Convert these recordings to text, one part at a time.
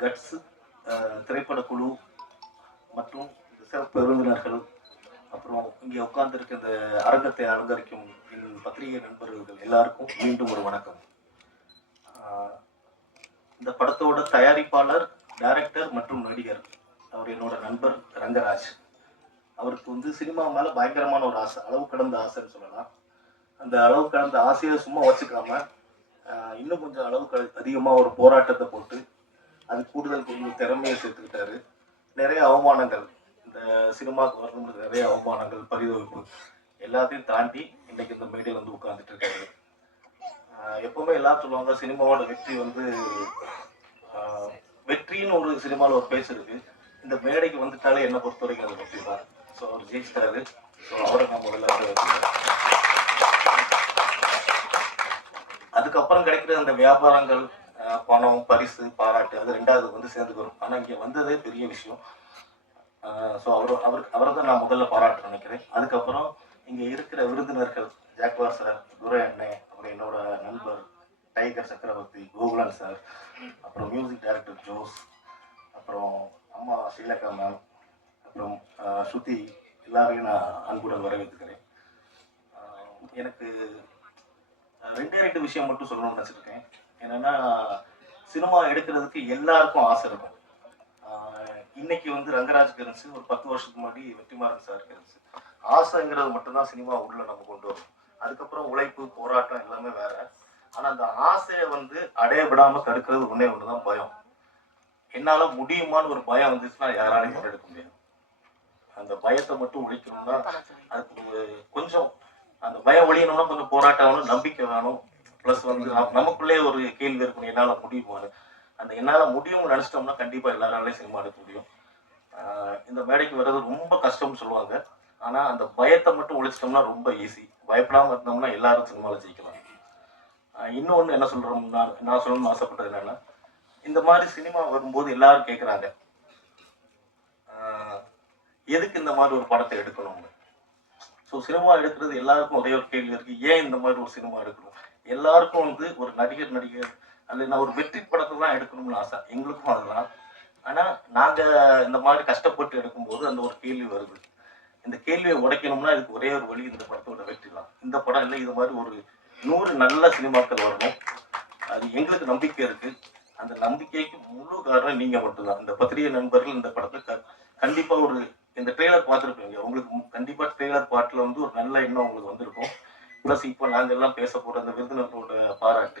Cuts திரைப்பட குழு மற்றும் சிறப்பு விருந்தினர்கள், அப்புறம் இங்கே உட்கார்ந்துருக்க இந்த அரங்கத்தை அலங்கரிக்கும் என் பத்திரிகை நண்பர்கள் எல்லாருக்கும் மீண்டும் ஒரு வணக்கம். இந்த படத்தோட தயாரிப்பாளர், டைரக்டர் மற்றும் நடிகர் அவர் என்னோட நண்பர் ரங்கராஜ். அவருக்கு சினிமா மேல பயங்கரமான ஒரு ஆசை, அளவு கடந்த ஆசைன்னு சொல்லலாம். அந்த அளவு கடந்த ஆசையை சும்மா வச்சுக்காம இன்னும் கொஞ்சம் அளவுக்கு அதிகமாக ஒரு போராட்டத்தை போட்டு அது கூடுதல் கொஞ்சம் திறமையை சேர்த்துக்கிட்டாரு. நிறைய அவமானங்கள், இந்த சினிமாவுக்கு வரணும்னு நிறைய அவமானங்கள், பரிதவிப்பு எல்லாத்தையும் தாண்டி இன்னைக்கு இந்த மேடையில் உட்கார்ந்துட்டு இருக்காரு. எப்பவுமே எல்லாரும் சொல்லுவாங்க சினிமாவோட வெற்றி வெற்றின்னு ஒரு சினிமாவில் ஒரு பேச்சு இருக்கு. இந்த மேடைக்கு வந்துட்டாலே என்ன பொறுத்த வரைக்கும் அது வெற்றி தான். ஸோ அவர் ஜெயிச்சிட்டாரு. ஸோ அவரை நான் முதல்ல அதுக்கப்புறம் கிடைக்கிற அந்த வியாபாரங்கள், பணம், பரிசு, பாராட்டு அது ரெண்டாவது சேர்ந்து வரும். ஆனால் இங்கே வந்ததே பெரிய விஷயம். ஸோ அவரை தான் நான் முதல்ல பாராட்ட நினைக்கிறேன். அதுக்கப்புறம் இங்கே இருக்கிற விருந்தினர்கள், ஜாக்வார் சார், துரை அண்ணே, அப்புறம் என்னோட நண்பர் டைகர் சக்கரவர்த்தி, கோகுலன் சார், அப்புறம் மியூசிக் டைரக்டர் ஜோஸ், அப்புறம் அம்மா ஸ்ரீலகா மேம், அப்புறம் ஸ்ருதி, எல்லாரையும் நான் அன்புடன் வரவேற்றுக்கிறேன். எனக்கு ரெண்டு விஷயம் மட்டும் சொல்லணும்னு நினச்சிருக்கேன். என்னன்னா, சினிமா எடுக்கிறதுக்கு எல்லாருக்கும் ஆசை இருக்கும். இன்னைக்கு ரங்கராஜுக்கு இருந்துச்சு, ஒரு 10 வருஷத்துக்கு முன்னாடி வெற்றிமாறன் சாருக்கு இருந்துச்சு. ஆசைங்கிறது மட்டும்தான் சினிமா உள்ள நம்ம கொண்டு வரும். அதுக்கப்புறம் உழைப்பு, போராட்டம் எல்லாமே வேற. ஆனா அந்த ஆசையை அடைய விடாம தடுக்கிறது ஒண்ணுதான் பயம். என்னால முடியுமான்னு ஒரு பயம் வந்துச்சுன்னா யாராலையும் முன்னெடுக்க முடியாது. அந்த பயத்தை மட்டும் ஒழிக்கணும்னா அதுக்கு கொஞ்சம் அந்த பயம் ஒழியணும்னா கொஞ்சம் போராட்டம் வேணும், நம்பிக்கை வேணும். பிளஸ் நமக்குள்ளே ஒரு கேள்வி இருக்கணும், என்னால முடியுமான்னு. அந்த என்னால முடியும்னு நினைச்சிட்டோம்னா கண்டிப்பா எல்லாராலையும் சினிமா எடுக்க முடியும். இந்த மேடைக்கு வர்றது ரொம்ப கஷ்டம்னு சொல்லுவாங்க. ஆனா அந்த பயத்தை மட்டும் ஒழிச்சிட்டோம்னா ரொம்ப ஈஸி. பயப்படாம இருந்தோம்னா எல்லாரும் சினிமாவில் ஜெயிக்கலாம். இன்னொன்று என்ன சொல்றோம்னா, நான் சொல்லணும்னு ஆசைப்பட்டது என்னன்னா, இந்த மாதிரி சினிமா வரும்போது எல்லாரும் கேட்குறாங்க எதுக்கு இந்த மாதிரி ஒரு படத்தை எடுக்கணும்னு. ஸோ சினிமா எடுக்கிறது எல்லாருக்கும் ஒரே ஒரு கேள்வி இருக்கு, ஏன் இந்த மாதிரி ஒரு சினிமா எடுக்கணும். எல்லாருக்கும் ஒரு நடிகர் அல்லது நான் ஒரு வெற்றி படத்தை தான் எடுக்கணும்னு ஆசை, எங்களுக்கும் அதுதான். ஆனால் நாங்கள் இந்த மாதிரி கஷ்டப்பட்டு எடுக்கும்போது அந்த ஒரு கேள்வி வருது. இந்த கேள்வியை உடைக்கணும்னா இதுக்கு ஒரே ஒரு வழி, இந்த படத்தோட வெற்றி தான். இந்த படம் இல்லை, இது மாதிரி ஒரு 100 நல்ல சினிமாக்கள் வரணும். அது எங்களுக்கு நம்பிக்கை இருக்கு. அந்த நம்பிக்கைக்கு முழு காரணம் நீங்க மட்டும்தான். இந்த பத்திரிகை நண்பர்கள் இந்த படத்தை கண்டிப்பா இந்த ட்ரெய்லர் பார்த்துருப்பீங்க. உங்களுக்கு கண்டிப்பா ட்ரெய்லர் பாட்டில் ஒரு நல்ல எண்ணம் உங்களுக்கு வந்திருக்கும். பிளஸ் இப்போ நாங்கள் எல்லாம் பேச போற அந்த விருந்தினர்களோட பாராட்டு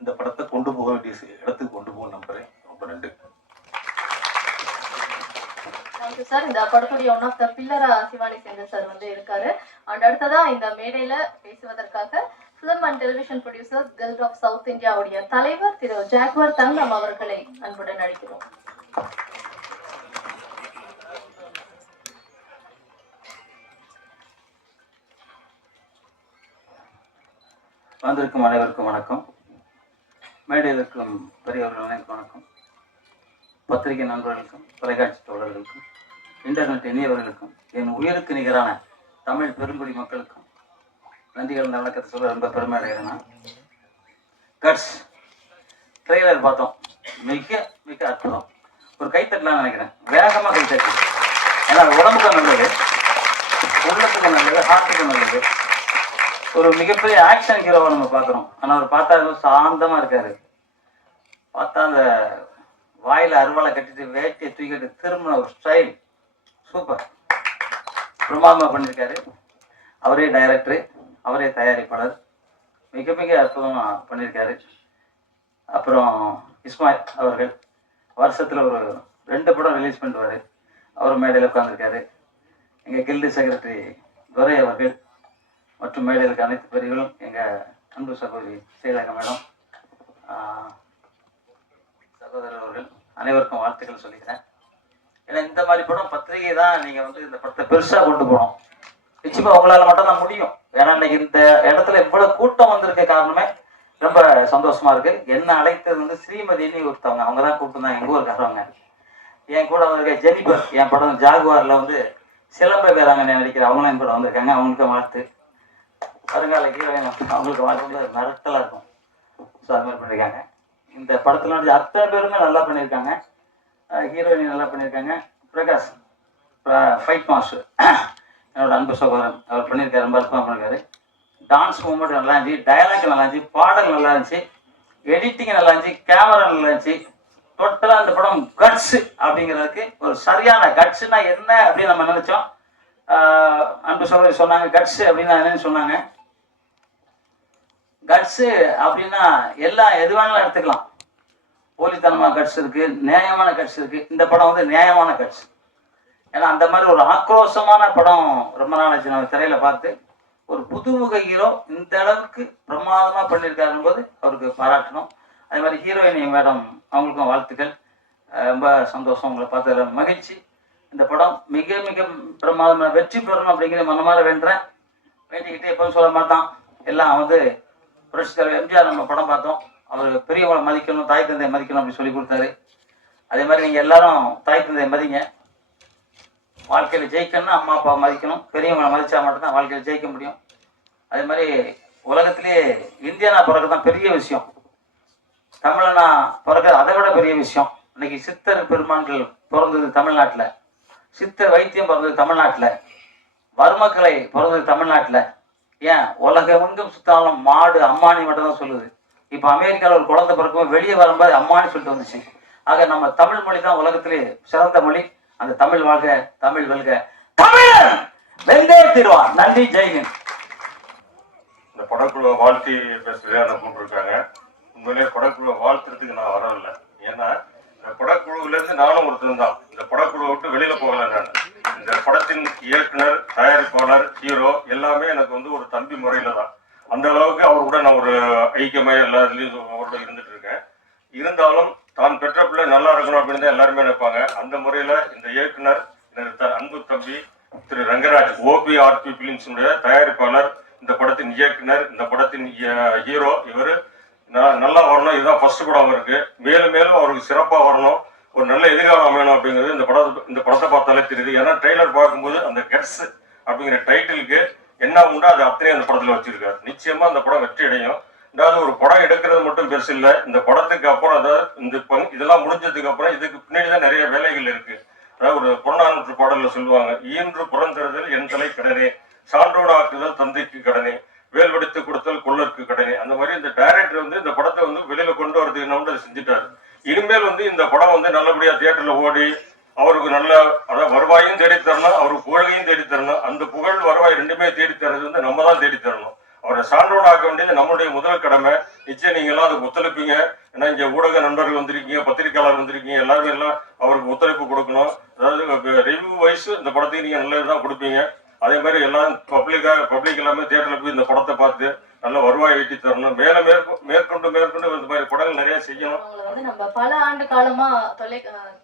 இந்த படத்தை கொண்டு போக வேண்டிய இடத்துக்கு கொண்டு போக நம்புறேன். ரொம்ப நன்றி. Thank you sir. இந்த படத்துடைய ஒன் ஆஃப் த பில்லரா சிவானி சேந்தர் சார் இருக்காரு. அண்ட் அடுத்ததா இந்த மேடையில பேசுவதற்காக film and television producers guild of south இந்தியாவுடைய தலைவர் திரு ஜாக்வார் தங்கம் அவர்களை அன்புடன் அழைக்கிறோம். வந்திருக்கும் அனைவருக்கும் வணக்கம். மேடையில் இருக்கும் பெரியவர்கள் அனைவருக்கும் வணக்கம். பத்திரிகை நண்பர்களுக்கும், தொலைக்காட்சி தோழர்களுக்கும், இன்டர்நெட் இணையவர்களுக்கும், என் உயிருக்கு நிகரான தமிழ் பெருங்குடி மக்களுக்கும் நன்றிகள் வணக்கத்தை சொல்ல ரொம்ப பெருமை அடைகிறேன். கட்ஸ் ட்ரெய்லர் பார்த்தோம், மிக மிக அற்புதம். ஒரு கைத்தட்டலாம் நினைக்கிறேன், வேகமாக கைத்தட்டு. ஏன்னா உடம்புக்கும் நல்லது, உள்ளத்துக்கும் நல்லது, ஹார்ட்டுக்கும் நல்லது. ஒரு மிகப்பெரிய ஆக்ஷன் ஹீரோவை நம்ம பார்க்குறோம். ஆனால் அவர் பார்த்தா சாந்தமாக இருக்காரு. பார்த்தா அந்த வாயில் அருவாளை கட்டிட்டு வேட்டியை தூக்கிட்டு திரும்பின ஒரு ஸ்டைல் சூப்பர், பிரமாதமாக பண்ணியிருக்காரு. அவரே டைரக்டரு, அவரே தயாரிப்பாளர், மிக மிக அற்புதமாக பண்ணியிருக்காரு. அப்புறம் இஸ்மாயில் அவர்கள் வருஷத்தில் ஒரு 2 படம் ரிலீஸ் பண்ணுவார். அவர் மேடையில் உட்காந்துருக்காரு. எங்கள் கில்டு செக்ரட்டரி துரை அவர்கள் மற்றும் மேடையில் இருக்க அனைத்து பெரியர்களும், எங்கள் அன்பு சகோதரி ஸ்ரீலகா மேடம், சகோதரர் அவர்கள் அனைவருக்கும் வாழ்த்துக்கள் சொல்லிக்கிறேன். ஏன்னா இந்த மாதிரி படம் பத்திரிகை தான் நீங்கள் இந்த படத்தை பெருசாக கொண்டு போகணும். நிச்சயமாக உங்களால் மட்டும் தான் முடியும். ஏன்னா இன்னைக்கு இந்த இடத்துல இவ்வளோ கூட்டம் வந்திருக்க காரணமே ரொம்ப சந்தோஷமா இருக்கு. என்ன அழைத்தது ஸ்ரீமதினு ஒருத்தவங்க, அவங்க தான் கூப்பிட்டுருந்தாங்க, எங்கள் ஊருக்காரவங்க. என் கூட வந்திருக்க ஜெனிபர், என் படம் ஜாகுவாரில் சிலம்பை பேராங்க நடிக்கிற அவங்களும் என் கூட வந்திருக்காங்க. அவங்களுக்கு வாழ்த்து. வருங்காலைக்கு அவங்களுக்கு வாழ்த்து மிரட்டலாக இருக்கும். ஸோ அது மாதிரி பண்ணியிருக்காங்க. இந்த படத்தில் அத்தனை பேருமே நல்லா பண்ணியிருக்காங்க. ஹீரோயின் நல்லா பண்ணியிருக்காங்க. பிரகாஷ் ஃபைட் மாஸ்டர் என்னோட அன்பு சகோதரன், அவர் பண்ணியிருக்காரு, ரொம்ப அற்புதமாக பண்ணியிருக்காரு. டான்ஸ் மூமெண்ட் நல்லா இருந்துச்சு, டயலாக் நல்லா இருந்துச்சு, பாடல் நல்லா இருந்துச்சு, எடிட்டிங் நல்லா இருந்துச்சு, கேமரா நல்லா இருந்துச்சு. டோட்டலாக அந்த படம் கட்ஸ் அப்படிங்கிறதுக்கு ஒரு சரியான கட்ஸ்னா என்ன அப்படின்னு நம்ம நினைச்சோம். அன்பு சகோதரி சொன்னாங்க கட்ஸ் அப்படின்னா என்னன்னு சொன்னாங்க. கட்ஸு அப்படின்னா எல்லாம் எது வேணாலும் எடுத்துக்கலாம். போலித்தனமான கட்ஸ் இருக்கு, நியாயமான கட்ஸ் இருக்கு. இந்த படம் வந்து நியாயமான கட்ஸ். ஏன்னா அந்த மாதிரி ஒரு ஆக்ரோஷமான படம் ரொம்ப நாளாச்சு நம்ம திரையில பார்த்து. ஒரு புதுமுக ஹீரோ இந்த அளவுக்கு பிரமாதமா பண்ணியிருக்காருன்னு போது அவருக்கு பாராட்டணும். அதே மாதிரி ஹீரோயினி மேடம் அவங்களுக்கும் வாழ்த்துக்கள். ரொம்ப சந்தோஷம் உங்களை பார்த்ததுல மகிழ்ச்சி. இந்த படம் மிக மிக பிரமாதமாக வெற்றி பெறணும் அப்படிங்கிற மனமாற வேண்டுறேன். வேண்டிக்கிட்டே எப்போதும் சொல்ல மாட்டான். எல்லாம் வந்து புரட்சி தலைவர் எம்ஜிஆர் நம்ம படம் பார்த்தோம். அவர் பெரியவங்களை மதிக்கணும், தாய் தந்தையை மதிக்கணும் அப்படின்னு சொல்லி கொடுத்தாரு. அதே மாதிரி நீங்கள் எல்லாரும் தாய் தந்தையை மதிங்க. வாழ்க்கையில் ஜெயிக்கணும்னா அம்மா அப்பா மதிக்கணும். பெரியவங்களை மதித்தா மட்டும்தான் வாழ்க்கையில் ஜெயிக்க முடியும். அதே மாதிரி உலகத்திலே இந்தியனா பிறகு தான் பெரிய விஷயம். தமிழனா பிறகு அதை விட பெரிய விஷயம். இன்னைக்கு சித்தர் பெருமான்கள் பிறந்தது தமிழ்நாட்டில், சித்தர் வைத்தியம் பிறந்தது தமிழ்நாட்டில், வர்மக்கலை பிறந்தது தமிழ்நாட்டில். ஏன் உலகமெங்கும் சுத்தாலும் மாடு அம்மானி மட்டும் தான் சொல்லுது. இப்போ அமெரிக்காவில் ஒரு குழந்தை பிறக்கும் வெளியே வரும்போது அம்மானி சொல்லிட்டு வந்துச்சு. ஆக நம்ம தமிழ் மொழி தான் உலகத்திலே சிறந்த மொழி. அந்த தமிழ் வாழ்க, தமிழ் வெல்க, தமிழ் வெந்தே தீர்வார். நன்றி, ஜெய்ஹிந்த். இந்த படக்குழுவை வாழ்த்தி பேசுறதே அதை கூப்பிட்டுருக்காங்க. உண்மையிலேயே படக்குழுவை வாழ்த்துறதுக்கு நான் வரவில்லை. ஏன்னா இந்த படக்குழுவிலேருந்து நானும் ஒருத்தர் தான். இந்த படக்குழுவை விட்டு வெளியில போகல. நான் இந்த படத்தின் இயக்குனர், தயாரிப்பாளர், ஹீரோ எல்லாமே எனக்கு வந்து ஒரு தம்பி முறையில தான். அந்த அளவுக்கு அவர் கூட நான் ஒரு ஐக்கியமாக எல்லாத்துலேயும் அவரோட இருந்துட்டு இருக்கேன். இருந்தாலும் தான் பெற்ற பிள்ளை நல்லா இருக்கணும் அப்படின்னு தான் எல்லாருமே நினைப்பாங்க. அந்த முறையில இந்த இயக்குனர், எனது அன்பு தம்பி திரு ரங்கராஜ், OPRP பிலிம்ஸுடைய தயாரிப்பாளர், இந்த படத்தின் இயக்குனர், இந்த படத்தின் ஹீரோ, இவர் நல்லா வரணும். இதுதான் ஃபர்ஸ்ட் படம் அவருக்கு. மேலும் மேலும் அவருக்கு சிறப்பாக வரணும், ஒரு நல்ல எதிர்காலம் வேணும் அப்படிங்கிறது இந்த படத்தை பார்த்தாலே தெரியுது. ஏன்னா ட்ரெய்லர் பார்க்கும்போது அந்த கெட்ஸ் அப்படிங்கிற டைட்டிலுக்கு என்ன உண்டோ அது அத்தனையும் அந்த படத்தில் வச்சிருக்காரு. நிச்சயமா அந்த படம் வெற்றி அடையும். அதாவது ஒரு படம் எடுக்கிறது மட்டும் பெருசு இல்லை. இந்த படத்துக்கு அப்புறம், அதாவது இதெல்லாம் முடிஞ்சதுக்கு அப்புறம் இதுக்கு பின்னாடி தான் நிறைய வேலைகள் இருக்கு. அதாவது ஒரு புறநானூற்று பாடல்ல சொல்லுவாங்க, ஈன்று புறந்தறுதல் என் தலை கடனே, சான்றோடு ஆக்குதல் தந்தைக்கு கடனே, வேல்வெடுத்து கொடுத்தல் கொள்ளருக்கு கடனே. அந்த மாதிரி இந்த டைரக்டர் வந்து இந்த படத்தை வந்து வெளியில கொண்டு வரது என்ன செஞ்சுட்டாரு. இனிமேல் வந்து இந்த படம் வந்து நல்லபடியா தியேட்டர்ல ஓடி அவருக்கு நல்ல அதாவது வருவாயும் தேடித்தரணும், அவருக்கு புகழையும் தேடித்தரணும். அந்த புகழ் வருவாய் ரெண்டுமே தேடித்தரது வந்து நம்ம தான் தேடித்தரணும். அவரை சான்றோடு ஆக்க வேண்டியது நம்மளுடைய முதல் கடமை. நிச்சயம் நீங்க எல்லாம் அதுக்கு ஒத்துழைப்பீங்க. ஏன்னா இங்க ஊடக நண்பர்கள் வந்திருக்கீங்க, பத்திரிகையாளர் வந்திருக்கீங்க, எல்லாருமே எல்லாம் அவருக்கு ஒத்துழைப்பு கொடுக்கணும். அதாவது ரிவ்யூ வைஸ் இந்த படத்தையும் நீங்க நல்லதுதான் கொடுப்பீங்க. அதே மாதிரி எல்லாரும் பப்ளிக் எல்லாமே தியேட்டர்ல போய் இந்த படத்தை பார்த்து நல்ல வருவாய் ஈட்டி தரணும். மேற்கொண்டு இந்த மாதிரி படங்கள் நிறைய செய்யணும். வந்து நம்ம பல ஆண்டு காலமா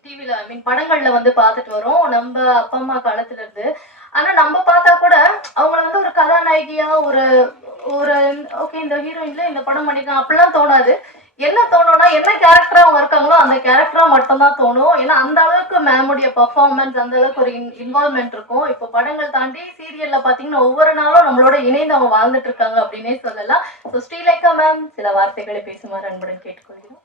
டிவில படங்கள்ல வந்து பார்த்துட்டு வரோம், நம்ம அப்பா அம்மா காலத்துல இருந்து. ஆனா நம்ம பார்த்தா கூட அவங்கள வந்து ஒரு கதாநாயகியா ஒரு ஒரு ஓகே இந்த ஹீரோயின்ல இந்த படம் பண்ணிருக்காங்க அப்படிலாம் தோணாது. என்ன தோணும்னா என்ன கேரக்டரா அவங்க இருக்காங்களோ அந்த கேரக்டரா மட்டும்தான் தோணும். ஏன்னா அந்த அளவுக்கு மேமுடைய பர்ஃபார்மன்ஸ், அந்த அளவுக்கு ஒரு இன்வால்வ்மெண்ட் இருக்கும். இப்போ படங்கள் தாண்டி சீரியல்ல பாத்தீங்கன்னா ஒவ்வொரு நாளும் நம்மளோட இணைந்து அவங்க வாழ்ந்துட்டு இருக்காங்க அப்படின்னே சொல்லலாம். ஸோ ஸ்ரீலேகா மேம் சில வார்த்தைகளை பேசுமாறு அன்புடன் கேட்டுக்கொள்கிறோம்.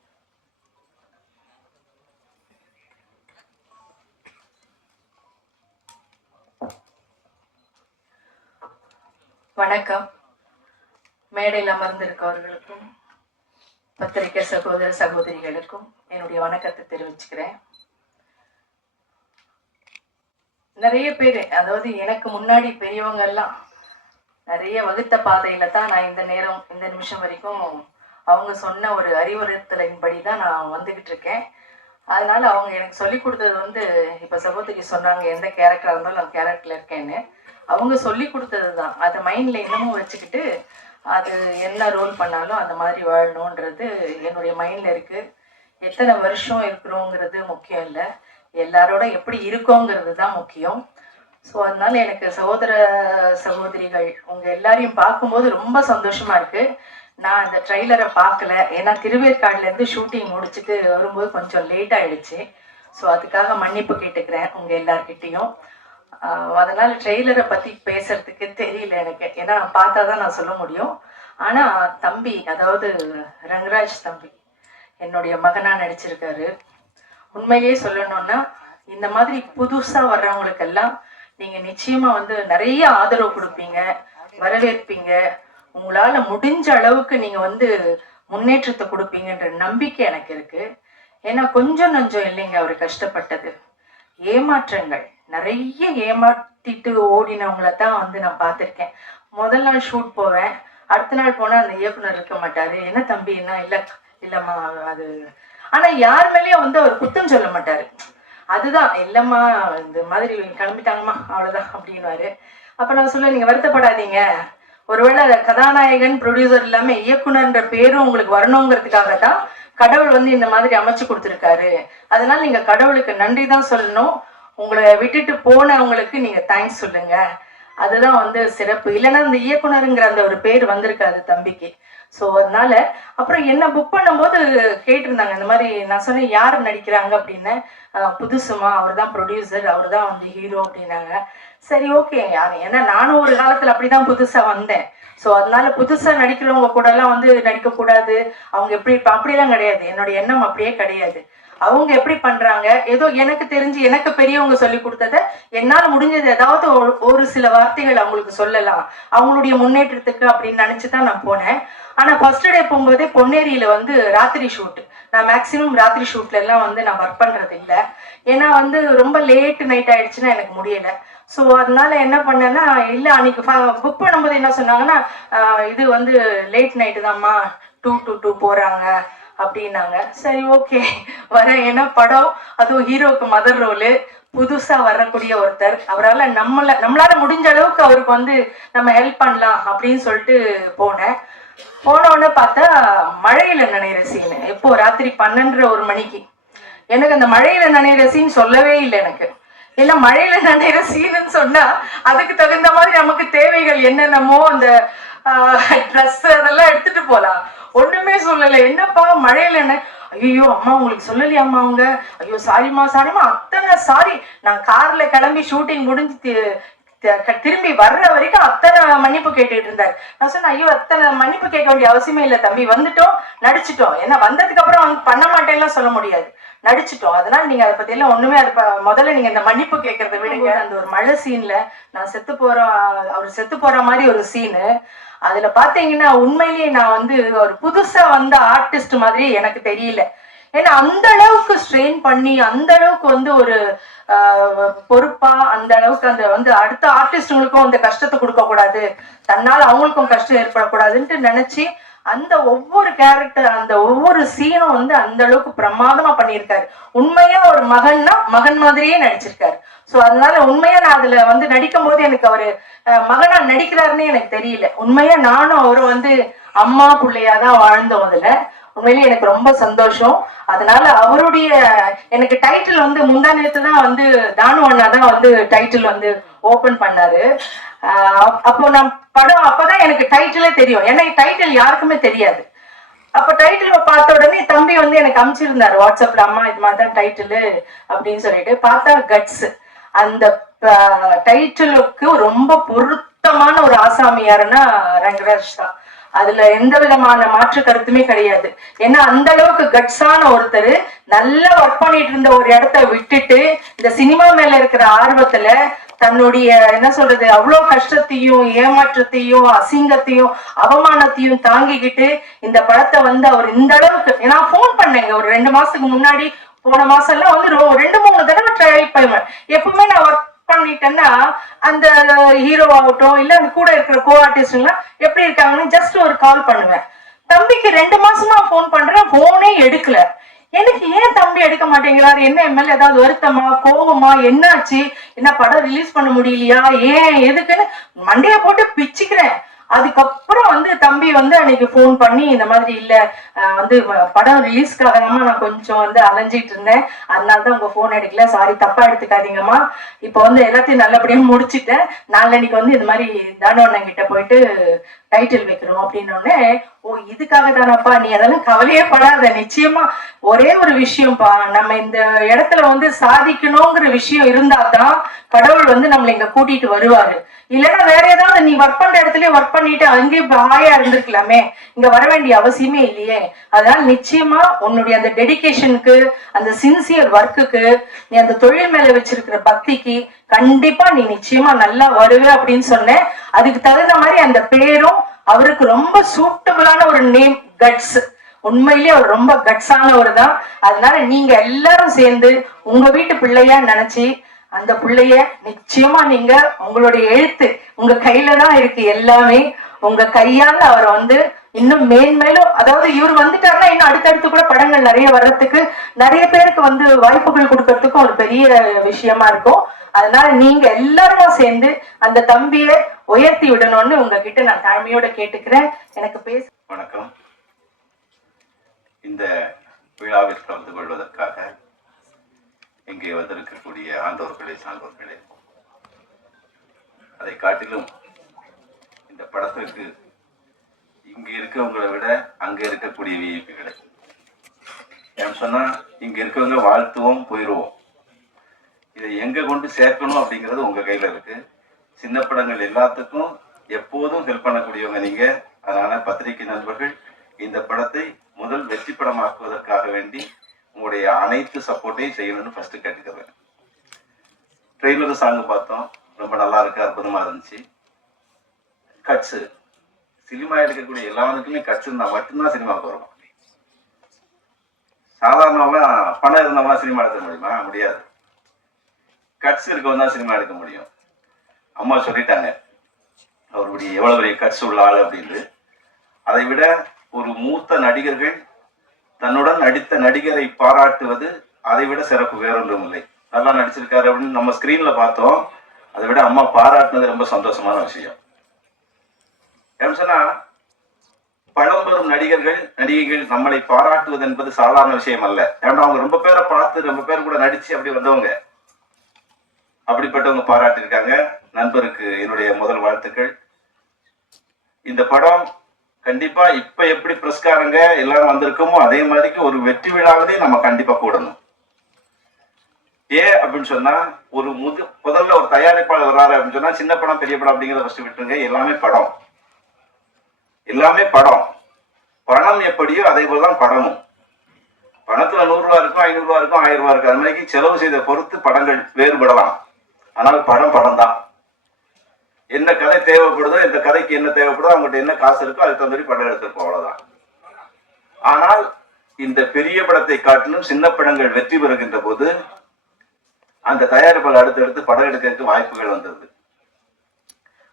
வணக்கம். மேடையில் அமர்ந்திருக்கவர்களுக்கும் பத்திரிகை சகோதர சகோதரிகளுக்கும் என்னுடைய வணக்கத்தை தெரிவிச்சுக்கிறேன். நிறைய பேர், அதாவது எனக்கு முன்னாடி பெரியவங்க எல்லாம் நிறைய வகுத்த பாதையில தான் நான் இந்த நிமிஷம் வரைக்கும் அவங்க சொன்ன ஒரு அறிவுறுத்தலின்படி தான் நான் வந்துகிட்டு இருக்கேன். அதனால அவங்க எனக்கு சொல்லி கொடுத்தது வந்து, இப்ப சகோதரி சொன்னாங்க எந்த கேரக்டரா இருந்தாலும் அந்த கேரக்டர்ல இருக்கேன்னு. அவங்க சொல்லி கொடுத்தது தான், அதை மைண்ட்ல இன்னமும் வச்சுக்கிட்டு அது என்ன ரோல் பண்ணாலும் அந்த மாதிரி வாழணுன்றது என்னுடைய மைண்ட்ல இருக்கு. எத்தனை வருஷம் இருக்கிறோங்கிறது முக்கியம் இல்லை, எல்லாரோட எப்படி இருக்கோங்கிறது தான் முக்கியம். ஸோ அதனால எனக்கு சகோதர சகோதரிகள் உங்க எல்லாரையும் பார்க்கும்போது ரொம்ப சந்தோஷமா இருக்கு. நான் அந்த ட்ரெய்லரை பார்க்கல, ஏன்னா திருவேற்காடுல இருந்து ஷூட்டிங் முடிச்சுட்டு வரும்போது கொஞ்சம் லேட் ஆயிடுச்சு. ஸோ அதுக்காக மன்னிப்பு கேட்டுக்கிறேன் உங்க எல்லார்கிட்டையும். அதனால ட்ரெய்லரை பத்தி பேசுறதுக்கு தெரியல எனக்கு, ஏன்னா பார்த்தாதான் நான் சொல்ல முடியும். ஆனா தம்பி, அதாவது ரங்கராஜ் தம்பி என்னுடைய மகனா நடிச்சிருக்காரு. உண்மையிலேயே சொல்லணும்னா இந்த மாதிரி புதுசா வர்றவங்களுக்கெல்லாம் நீங்க நிச்சயமா வந்து நிறைய ஆதரவு கொடுப்பீங்க, வரவேற்பீங்க. உங்களால முடிஞ்ச அளவுக்கு நீங்க வந்து முன்னேற்றத்தை கொடுப்பீங்கன்ற நம்பிக்கை எனக்கு இருக்கு. ஏன்னா கொஞ்சம் நஞ்சம் இல்லைங்க அவர் கஷ்டப்பட்டது. ஏமாற்றங்கள் நிறைய ஏமாத்திட்டு ஓடினவங்கள தான் வந்து நான் பார்த்துருக்கேன். முதல் நாள் ஷூட் போவேன், அடுத்த நாள் போனா அந்த இயக்குனர் இருக்க மாட்டாரு. என்ன தம்பி என்ன இல்லம்மா அது. ஆனா யார் மேலேயும் வந்து அவர் குத்தம் சொல்ல மாட்டாரு. அதுதான் இல்லம்மா இந்த மாதிரி கிளம்பிட்டாங்கம்மா அவ்வளவுதான் அப்படின்னுவாரு. அப்ப நான் சொல்ல நீங்க வருத்தப்படாதீங்க, ஒருவேளை கதாநாயகன் ப்ரொடியூசர் இல்லாம இயக்குனர்ன்ற பேரும் உங்களுக்கு வரணுங்கிறதுக்காக தான் கடவுள் வந்து இந்த மாதிரி அமைச்சு கொடுத்துருக்காரு. அதனால நீங்க கடவுளுக்கு நன்றி தான் சொல்லணும். உங்களை விட்டுட்டு போனவங்களுக்கு நீங்க தேங்க்ஸ் சொல்லுங்க. அதுதான் வந்து சிறப்பு. இல்லைன்னா இந்த இயக்குனருங்கிற அந்த ஒரு பேர் வந்திருக்காது தம்பிக்கு. ஸோ அதனால அப்புறம் என்ன புக் பண்ணும்போது கேட்டிருந்தாங்க இந்த மாதிரி. நான் சொன்னேன் யார் நடிக்கிறாங்க அப்படின்னு. புதுசுமா, அவர் தான் ப்ரொடியூசர், அவர் தான் வந்து ஹீரோ அப்படின்னாங்க. சரி ஓகே, ஏன்னா நானும் ஒரு காலத்தில் அப்படிதான் புதுசா வந்தேன். ஸோ அதனால புதுசா நடிக்கிறவங்க கூட எல்லாம் வந்து நடிக்கக்கூடாது, அவங்க எப்படி அப்படிலாம் கிடையாது. என்னோட எண்ணம் அப்படியே கிடையாது. அவங்க எப்படி பண்றாங்க, ஏதோ எனக்கு தெரிஞ்சு எனக்கு பெரியவங்க சொல்லி கொடுத்ததை என்னால் முடிஞ்சது ஏதாவது ஒரு சில வார்த்தைகள் அவங்களுக்கு சொல்லலாம் அவங்களுடைய முன்னேற்றத்துக்கு அப்படின்னு நினைச்சுதான் நான் போனேன். ஆனா ஃபர்ஸ்ட் டே போகும்போதே பொன்னேரியில வந்து ராத்திரி ஷூட். நான் மேக்சிமம் ராத்திரி ஷூட்ல எல்லாம் வந்து நான் ஒர்க் பண்றது இல்லை. ஏன்னா வந்து ரொம்ப லேட் நைட் ஆயிடுச்சுன்னா எனக்கு முடியல. ஸோ அதனால என்ன பண்ணேன்னா, இல்லை அன்னைக்கு புக் பண்ணும்போது என்ன சொன்னாங்கன்னா, இது வந்து லேட் நைட்டு தான்மா, 2 to 2 போறாங்க அப்படின்னாங்க. சரி ஓகே வரேன். ஏன்னா படம், அதுவும் ஹீரோக்கு மதர் ரோலு, புதுசா வரக்கூடிய ஒருத்தர், அவரால் நம்மளால முடிஞ்ச அளவுக்கு அவருக்கு வந்து நம்ம ஹெல்ப் பண்ணலாம் அப்படின்னு சொல்லிட்டு போனேன். போனோடனே பார்த்தா மழையில நனைகிற சீனு. எப்போ ராத்திரி 12:30 மணிக்கு. எனக்கு அந்த மழையில நனைகிற சீன் சொல்லவே இல்லை எனக்கு. ஏன்னா மழையில நனைகிற சீனுன்னு சொன்னா அதுக்கு தகுந்த மாதிரி நமக்கு தேவைகள் என்னென்னமோ அந்த ட்ரெஸ் அதெல்லாம் எடுத்துட்டு போலாம். ஒண்ணுமே சொல்லலை. என்னப்பா மழையில என்ன, ஐயோ அம்மா உங்களுக்கு சொல்லலையாம்மா அவங்க, ஐயோ சாரிம்மா அத்தனை சாரி. நான் கார்ல கிளம்பி ஷூட்டிங் முடிஞ்சு திரும்பி வர்ற வரைக்கும் அத்தனை மன்னிப்பு கேட்டுட்டு இருந்தாரு. நான் சொன்னேன் ஐயோ அத்தனை மன்னிப்பு கேட்க வேண்டிய அவசியமே இல்லை தம்பி, வந்துட்டோம் நடிச்சிட்டோம். ஏன்னா வந்ததுக்கு அப்புறம் பண்ண மாட்டேன்லாம் சொல்ல முடியாது, நடிச்சிட்டோம். அதனால நீங்க அதை பத்தி எல்லாம் ஒண்ணுமே அதை முதல்ல நீங்க இந்த மன்னிப்பு கேட்கறத விடுங்க. அந்த ஒரு மழை சீன்ல நான் அவர் செத்து போற மாதிரி ஒரு சீனு. அதுல பாத்தீங்கன்னா உண்மையிலேயே நான் வந்து ஒரு புதுசா வந்த ஆர்டிஸ்ட் மாதிரி எனக்கு தெரியல. ஏன்னா அந்த அளவுக்கு ஸ்ட்ரெயின் பண்ணி, அந்த அளவுக்கு வந்து ஒரு பொறுப்பா, அந்த அளவுக்கு அந்த வந்து அடுத்த ஆர்டிஸ்டுங்களுக்கும் அந்த கஷ்டத்தை கொடுக்க கூடாது, தன்னால அவங்களுக்கும் கஷ்டம் ஏற்படக்கூடாதுன்ட்டு நினைச்சு அந்த ஒவ்வொரு கேரக்டர், அந்த ஒவ்வொரு சீனும் வந்து அந்த அளவுக்கு பிரமாதமா பண்ணியிருக்காரு. உண்மையா ஒரு மகன்னா மகன் மாதிரியே நடிச்சிருக்காரு. ஸோ அதனால உண்மையா நான் அதுல வந்து நடிக்கும் போது எனக்கு அவரு மகனா நடிக்கிறாருன்னு எனக்கு தெரியல. உண்மையா நானும் அவரும் வந்து அம்மா பிள்ளையாதான் வாழ்ந்தோம். அதுல உண்மையிலேயே எனக்கு ரொம்ப சந்தோஷம். அதனால அவருடைய எனக்கு டைட்டில் வந்து முந்தா நேரத்து தான் வந்து தானு அண்ணா தான் வந்து டைட்டில் வந்து ஓபன் பண்ணாரு. அப்போ நான் படம் அப்பதான் எனக்கு டைட்டிலே தெரியும். ஏன்னா டைட்டில் யாருக்குமே தெரியாது. அப்ப டைட்டில் பார்த்த உடனே தம்பி வந்து எனக்கு அனுப்பிச்சிருந்தாரு வாட்ஸ்அப்ல, அம்மா இது மாதிரிதான் டைட்டில் அப்படின்னு சொல்லிட்டு. பார்த்தா கட்ஸ். அந்த டைட்டிலுக்கு ரொம்ப பொருத்தமான ஒரு ஆசாமி யாருன்னா ரங்கராஜ் தான். அதுல எந்த விதமான மாற்று கருத்துமே கிடையாது. ஏன்னா அந்த அளவுக்கு கட்ஸான ஒருத்தர் நல்லா ஒர்க் பண்ணிட்டு இருந்த ஒரு இடத்த விட்டுட்டு இந்த சினிமா மேல இருக்கிற ஆர்வத்துல தன்னுடைய என்ன சொல்றது அவ்வளவு கஷ்டத்தையும் ஏமாற்றத்தையும் அசிங்கத்தையும் அவமானத்தையும் தாங்கிக்கிட்டு இந்த படத்தை வந்து அவர் இந்த அளவுக்கு, நான் போன் பண்ணேங்க ஒரு 2 மாசத்துக்கு முன்னாடி, போன மாசம் எல்லாம் வந்து 2-3 தடவை ட்ரை பண்ணுவேன். எப்பவுமே நான் ஒர்க் பண்ணிட்டேன்னா அந்த ஹீரோ ஆகட்டும் இல்ல அந்த கூட இருக்கிற கோ ஆர்டிஸ்ட்லாம் எப்படி இருக்காங்கன்னு ஜஸ்ட் ஒரு கால் பண்ணுவேன். தம்பிக்கு 2 மாசமா போன் பண்றேன், போனே எடுக்கல. எனக்கு ஏன் தம்பி எடுக்க மாட்டேங்கிறாரு, என்ன எம்எல்ஏ ஏதாவது வருத்தமா கோவமா, என்னாச்சு, என்ன படம் ரிலீஸ் பண்ண முடியலையா, ஏன் எதுக்குன்னு மண்டைய போட்டு பிச்சுக்கிறேன். அதுக்கப்புறம் வந்து தம்பி வந்து அன்னைக்கு போன் பண்ணி இந்த மாதிரி இல்ல வந்து படம் ரிலீஸ்க்காக தான் நான் கொஞ்சம் வந்து அலைஞ்சிட்டு இருந்தேன், அதனாலதான் உங்க போன் எடுக்கல, சாரி தப்பா எடுத்துக்காதீங்கம்மா, இப்போ வந்து எல்லாத்தையும் நல்லபடியா முடிச்சுட்டேன், நாளைக்கு வந்து இந்த மாதிரி தானு அண்ணன் கிட்ட போயிட்டு டைட்டில் வைக்கிறோம் அப்படின்னோடனே, ஓ இதுக்காக தானப்பா, நீ அதெல்லாம் கவலையே படாத, நிச்சயமா ஒரே ஒரு விஷயம்ப்பா, நம்ம இந்த இடத்துல வந்து சாதிக்கணுங்கிற விஷயம் இருந்தா தான் கடவுள் வந்து நம்மளை இங்க கூட்டிட்டு வருவாரு. இல்லைன்னா வேற ஏதாவது நீ ஒர்க் பண்ற இடத்துலயே ஒர்க் பண்ணிட்டு அங்கேயே ஹாயா இருந்திருக்கலாமே, இங்க வர வேண்டிய அவசியமே இல்லையே. அதனால நிச்சயமா உன்னுடைய அந்த டெடிகேஷனுக்கு, அந்த சின்சியர் ஒர்க்குக்கு, நீ அந்த தொழில் மேல வச்சிருக்கிற பக்திக்கு கண்டிப்பா நீ நிச்சயமா நல்லா வருவ அப்படின்னு சொன்னேன். அதுக்கு தகுந்த மாதிரி அந்த பேரும் அவருக்கு ரொம்ப சூட்டபிளான ஒரு நேம், கட்ஸ். உண்மையிலேயே அவர் ரொம்ப கட்ஸானவர் தான். அதனால நீங்க எல்லாரும் சேர்ந்து உங்க வீட்டு பிள்ளையா நினைச்சு அந்த பிள்ளைய நிச்சயமா நீங்க, உங்களுடைய எழுத்து உங்க கையில தான் இருக்கு எல்லாமே. உங்க கையால அவரை வந்து இன்னும் மேன்மேலும், அதாவது இவர் வந்துட்டாருன்னா இன்னும் அடுத்தடுத்து கூட படங்கள் நிறைய வர்றதுக்கு, நிறைய பேருக்கு வந்து வாய்ப்புகள் கொடுக்கறதுக்கும் ஒரு பெரிய விஷயமா இருக்கும். அதனால நீங்க எல்லாருமா சேர்ந்து அந்த தம்பியை உயர்த்தி விடணும்னு உங்ககிட்ட நான் தாழ்மையோட கேட்டுக்கிறேன். எனக்கு பேச வணக்கம். இந்த விழாவில் கலந்து கொள்வதற்காக இங்கே வந்திருக்கக்கூடிய ஆண்டோர்களே, சான்றோர்களே, அதை காட்டிலும் இந்த படத்திற்கு இங்க இருக்கவங்களை விட அங்க இருக்கக்கூடிய விஐபிகளை ஏன் சொன்னா, இங்க இருக்கவங்க வாழ்த்துவோம் போயிடுவோம். இதை எங்க கொண்டு சேர்க்கணும் அப்படிங்கிறது உங்க கையில இருக்கு. சின்ன படங்கள் எல்லாத்துக்கும் எப்போதும் ஹெல்ப் பண்ணக்கூடியவங்க நீங்க. அதனால பத்திரிகை நண்பர்கள் இந்த படத்தை முதல் வெற்றி படமாக்குவதற்காக வேண்டி உங்களுடைய அனைத்து சப்போர்ட்டையும் செய்யணும்னு ஃபர்ஸ்ட் கேட்டுக்கிறேன். ட்ரெய்லர் சாங் பார்த்தோம், ரொம்ப நல்லா இருக்கு, அற்புதமா இருந்துச்சு. கட்ஸு சினிமா எடுக்கக்கூடிய எல்லாருக்குமே கட்ஸ் இருந்தா மட்டும்தான் சினிமாவுக்கு வரும். சாதாரணமா பணம் இருந்தவங்க சினிமா எடுக்க முடியுமா? முடியாது. கட்ஸ் இருக்கவங்க தான் சினிமா எடுக்க முடியும். அம்மா சொல்லிட்டாங்க அவருடைய எவ்வளவு பெரிய கட்ஸ் உள்ள ஆள் அப்படின்னு. அதை விட ஒரு மூத்த நடிகர்கள் தன்னுடன் நடித்த நடிகரை பாராட்டுவது அதை விட சிறப்பு வேறொன்றும் இல்லை. நல்லா நடிச்சிருக்காரு அப்படின்னு நம்ம ஸ்கிரீன்ல பார்த்தோம். அதை விட அம்மா பாராட்டினது ரொம்ப சந்தோஷமான விஷயம். ஏன்னு சொன்னா, பழம்பெரும் நடிகர்கள் நடிகைகள் நம்மளை பாராட்டுவது என்பது சாதாரண விஷயம் அல்ல. ஏன்னா அவங்க ரொம்ப பேரை பார்த்து ரொம்ப பேர் கூட நடிச்சு அப்படி வந்தவங்க. அப்படிப்பட்டவங்க பாராட்டியிருக்காங்க. நண்பருக்கு என்னுடைய முதல் வாழ்த்துக்கள். இந்த படம் கண்டிப்பா இப்ப எப்படி பிரஸ்காரங்க எல்லாரும் வந்திருக்கோமோ அதே மாதிரிக்கு ஒரு வெற்றி விழாவிலே நம்ம கண்டிப்பா கூடணும். ஏன் அப்படின்னு சொன்னா, ஒரு முதல்ல ஒரு தயாரிப்பாளர் வர்றாரு அப்படின்னு சொன்னா, சின்ன படம் பெரிய படம் அப்படிங்கிறத ஃபர்ஸ்ட் விட்டுருங்க. எல்லாமே படம், எல்லாமே படம். பணம் எப்படியோ அதே போலதான் படமும். பணத்துல 100 ரூபா இருக்கும், 500 ரூபா இருக்கும், 1000 ரூபா இருக்கும். அது மாதிரி செலவு செய்த பொறுத்து படங்கள் வேறுபடலாம். ஆனால் படம் படம் தான். என்ன கதை தேவைப்படுதோ, இந்த கதைக்கு என்ன தேவைப்படுதோ, அவங்ககிட்ட என்ன காசு இருக்கோ அதுக்கு தகுந்த மாதிரி படம் எடுத்திருப்போம், அவ்வளவுதான். ஆனால் இந்த பெரிய படத்தை காட்டிலும் சின்ன படங்கள் வெற்றி பெறுகின்ற போது அந்த தயாரிப்பாளர் அடுத்தடுத்து படம் எடுக்கிறதுக்கு வாய்ப்புகள் வந்தது.